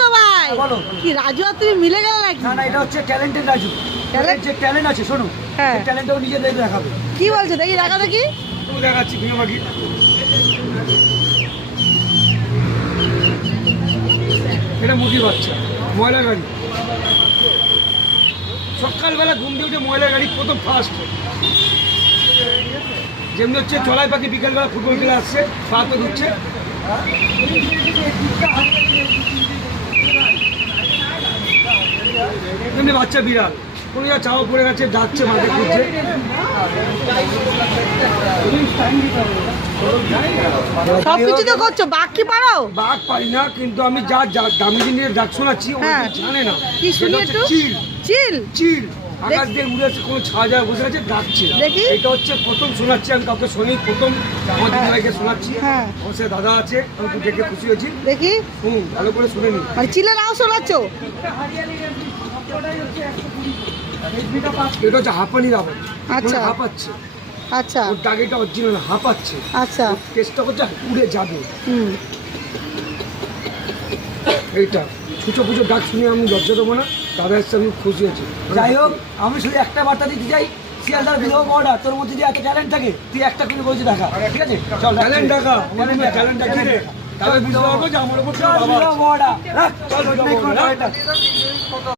সবাই বলো কি রাজু আর তুমি মিলে গেল নাকি? না না, এটা হচ্ছে ট্যালেন্টেড রাজু। Talent? যে ট্যালেন্ট আছে, শোনো, হ্যাঁ। ট্যালেন্টটাও নিজে দেখে দেখাবে। কি বলছো দেখি দেখা দেখি। তুমি দেখাচ্ছি ভেঙে মাগি। এটা মুরগির বাচ্চা, ময়লা গাড়ি। সকালবেলা ঘুম দিয়ে উঠে ময়লা গাড়ি প্রথম ফার্স্ট। যেমনি হচ্ছে চড়াই পাখি বিকালবেলা ফুটবল খেলে আসছে, পা তো ধুচ্ছে। এমনি বাচ্চা বিড়াল, কোনো যা চাওয়া পড়ে গেছে, যাচ্ছে মাঠে খুঁজছে। সবকিছু তো করছো, বাঘ কি পারো? বাঘ পারি না, কিন্তু আমি যা দামি জিনিসের ডাক শোনাচ্ছি ও হ্যাঁ। জানে না। কি শুনি সেটা একটু? হচ্ছে চিল। চিল। চিল আকাশ দিয়ে উড়ে আছে, কোনো ছায়া যায় বসে আছে, ডাকছে। দেখি। এটা হচ্ছে প্রথম শোনাচ্ছি, আমি কাউকে শুনি প্রথম, আমার দিদিভাইকে শোনাচ্ছি। হ্যাঁ। আমার সাথে দাদা আছে, আমি তো দেখে খুশি হয়েছি। দেখি ভালো করে শুনে নি। মানে চিলের আওয়াজ শোনাচ্ছ? এটা হচ্ছে হাঁপানির আওয়াজ। আচ্ছা। হাঁপাচ্ছে, আচ্ছা ওর ডাকেটা অরিজিনাল হাঁপাচ্ছে। আচ্ছা। চেষ্টা করছে উড়ে যাবে। হুম। এইটা ছুচো পুজো ডাক শুনে আমি লজ্জা দেবো না, দাদা এসছে, আমি খুশি হয়েছি। যাই হোক, আমি শুধু একটা বার্তা দিতে চাই, শিয়ালদার বিধবা বড়া, তোর মধ্যে যে এত ট্যালেন্ট থাকে, তুই একটা করে বলছি দেখা, ঠিক আছে? চল ট্যালেন্ট দেখা, ট্যালেন্ট দেখা রে। তাহলে বুঝতে পারবো যে আমার উপর চল বিধবা বড়া, চল